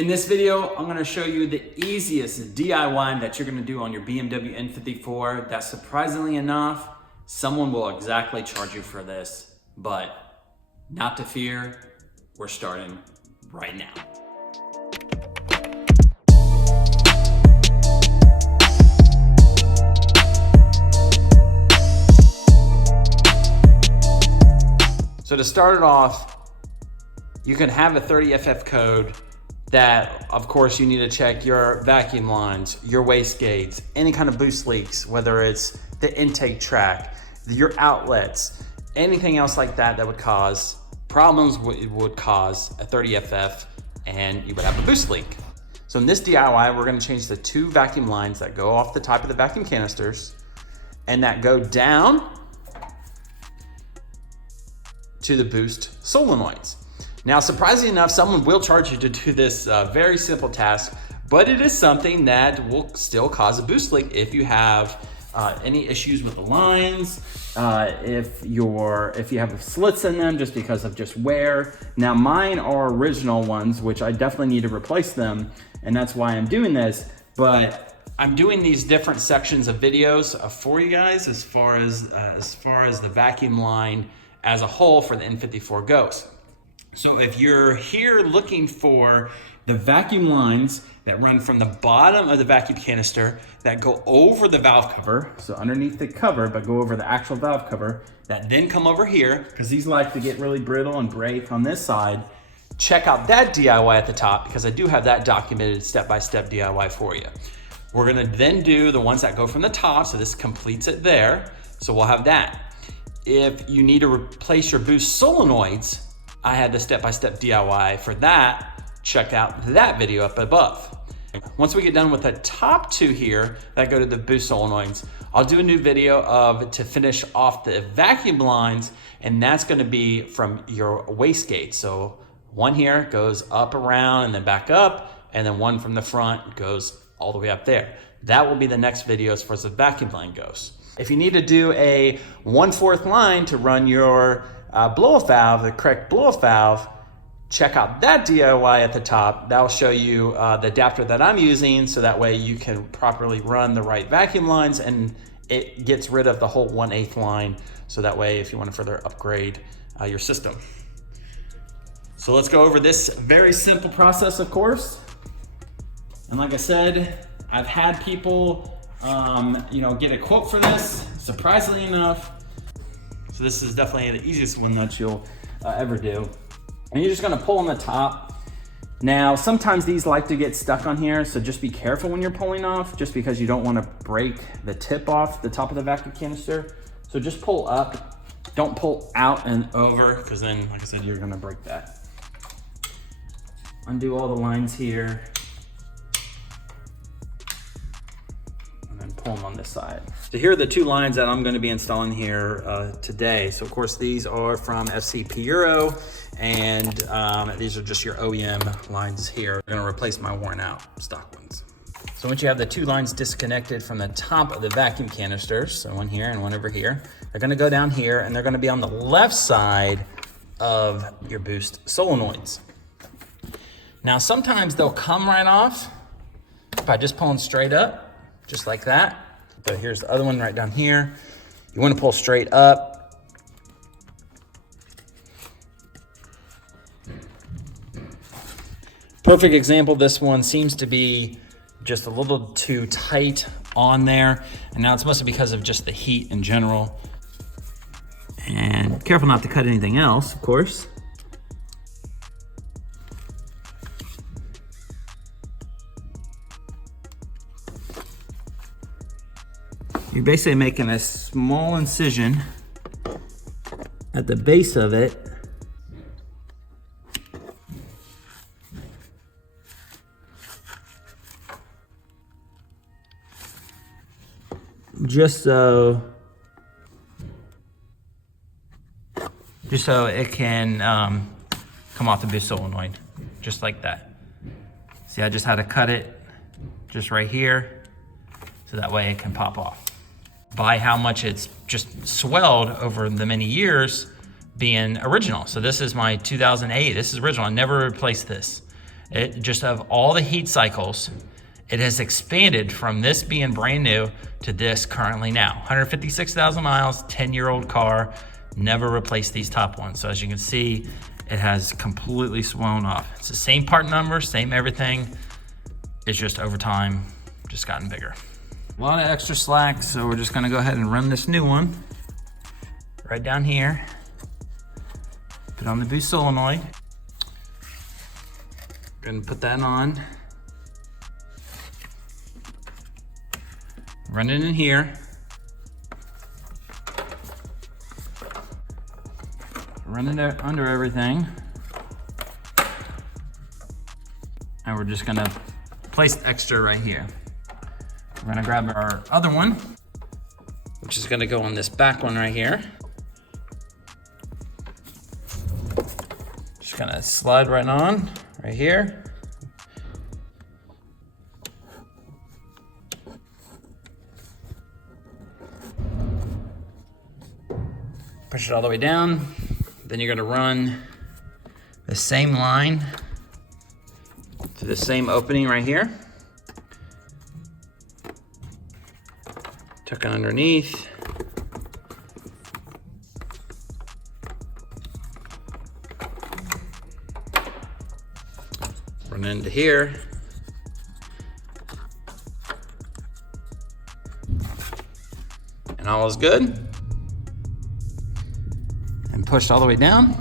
In this video, I'm gonna show you the easiest DIY that you're gonna do on your BMW N54 that surprisingly enough, someone will exactly charge you for this, but not to fear, we're starting right now. So to start it off, you can have a 30FF code that, of course, you need to check your vacuum lines, your wastegates, any kind of boost leaks, whether it's the intake track, your outlets, anything else like that that would cause problems, would cause a 30FF and you would have a boost leak. So in this DIY, we're gonna change the two vacuum lines that go off the top of the vacuum canisters and that go down to the boost solenoids. Now, surprisingly enough, someone will charge you to do this very simple task, but it is something that will still cause a boost leak if you have any issues with the lines, if you have slits in them just because of just wear. Now, mine are original ones, which I definitely need to replace them, and that's why I'm doing this, but I'm doing these different sections of videos for you guys as far as the vacuum line as a whole for the N54 goes. So if you're here looking for the vacuum lines that run from the bottom of the vacuum canister that go over the valve cover, so underneath the cover, but go over the actual valve cover, that then come over here, because these like to get really brittle and break on this side, check out that DIY at the top, because I do have that documented step-by-step DIY for you. We're gonna then do the ones that go from the top, so this completes it there, so we'll have that. If you need to replace your boost solenoids, I had the step-by-step DIY for that. Check out that video up above. Once we get done with the top two here that go to the boost solenoids, I'll do a new video to finish off the vacuum lines, and that's gonna be from your wastegate. So one here goes up around and then back up, and then one from the front goes all the way up there. That will be the next video as far as the vacuum line goes. If you need to do a 1/4 line to run your blow-off valve, the correct blow-off valve, check out that DIY at the top. That will show you the adapter that I'm using, so that way you can properly run the right vacuum lines and it gets rid of the whole 1/8 line, so that way if you want to further upgrade your system. So let's go over this very simple process, of course. And like I said, I've had people get a quote for this, surprisingly enough. So this is definitely the easiest one that you'll ever do. And you're just gonna pull on the top. Now, sometimes these like to get stuck on here, so just be careful when you're pulling off, just because you don't wanna break the tip off the top of the vacuum canister. So just pull up, don't pull out and over, because then, like I said, you're gonna break that. Undo all the lines here. Pull them on this side. So here are the two lines that I'm going to be installing here today. So of course these are from FCP Euro, and these are just your OEM lines here. I'm going to replace my worn out stock ones. So once you have the two lines disconnected from the top of the vacuum canisters, so one here and one over here, they're going to go down here and they're going to be on the left side of your boost solenoids. Now sometimes they'll come right off by just pulling straight up, just like that. So here's the other one right down here. You want to pull straight up. Perfect example, this one seems to be just a little too tight on there. And now it's mostly because of just the heat in general. And careful not to cut anything else, of course. You're basically making a small incision at the base of it. Just so it can come off the boost solenoid, just like that. See, I just had to cut it just right here, so that way it can pop off. By how much it's just swelled over the many years being original. So this is my 2008, this is original, I never replaced this. It just of all the heat cycles, it has expanded from this being brand new to this currently now. 156,000 miles, 10-year-old car, never replaced these top ones. So as you can see, it has completely swollen off. It's the same part number, same everything. It's just over time, just gotten bigger. A lot of extra slack, so we're just gonna go ahead and run this new one right down here. Put on the boost solenoid. Gonna put that on. Run it in here. Run it under everything. And we're just gonna place the extra right here. We're gonna grab our other one, which is gonna go on this back one right here. Just gonna slide right on, right here. Push it all the way down. Then you're gonna run the same line to the same opening right here. Tuck it underneath. Run into here. And all is good. And pushed all the way down.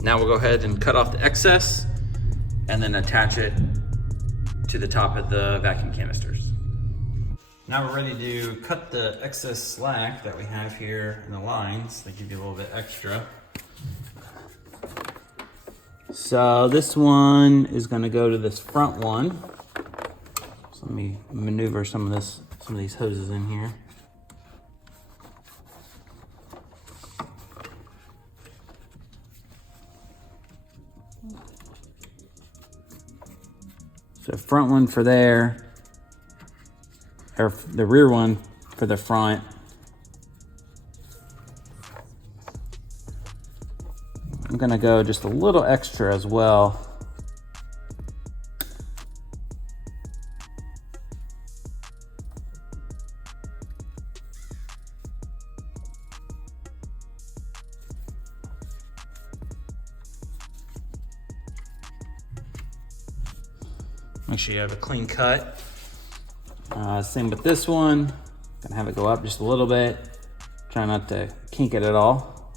Now we'll go ahead and cut off the excess and then attach it to the top of the vacuum canisters. Now we're ready to cut the excess slack that we have here in the lines. They give you a little bit extra. So this one is gonna go to this front one. So let me maneuver some of these hoses in here. So front one for there, or the rear one for the front. I'm gonna go just a little extra as well. Make sure you have a clean cut. Same with this one. Gonna have it go up just a little bit. Try not to kink it at all.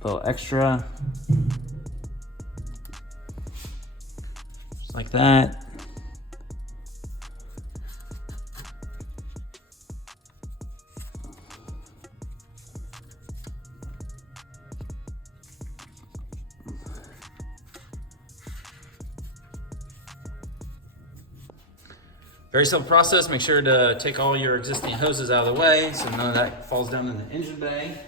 A little extra. Just like that. Very simple process. Make sure to take all your existing hoses out of the way so none of that falls down in the engine bay.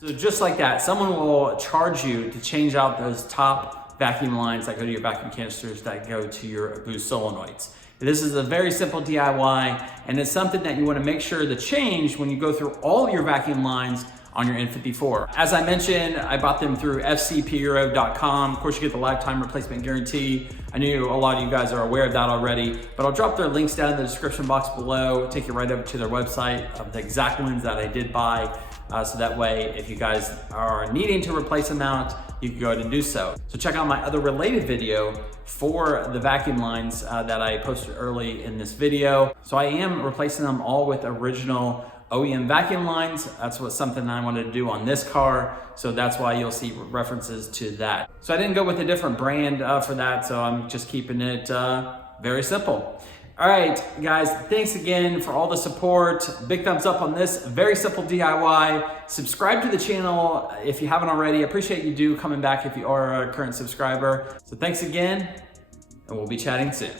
So just like that, someone will charge you to change out those top vacuum lines that go to your vacuum canisters that go to your boost solenoids. This is a very simple DIY, and it's something that you want to make sure to change when you go through all your vacuum lines on your N54. As I mentioned, I bought them through fcpuro.com. Of course, you get the lifetime replacement guarantee. I knew a lot of you guys are aware of that already, but I'll drop their links down in the description box below, take you right over to their website of the exact ones that I did buy. So that way, if you guys are needing to replace them out, you can go ahead and do so. So check out my other related video for the vacuum lines that I posted early in this video. So I am replacing them all with original OEM vacuum lines. That's something I wanted to do on this car. So that's why you'll see references to that. So I didn't go with a different brand for that. So I'm just keeping it very simple. All right, guys, thanks again for all the support. Big thumbs up on this very simple DIY. Subscribe to the channel if you haven't already. I appreciate you coming back if you are a current subscriber. So thanks again, and we'll be chatting soon.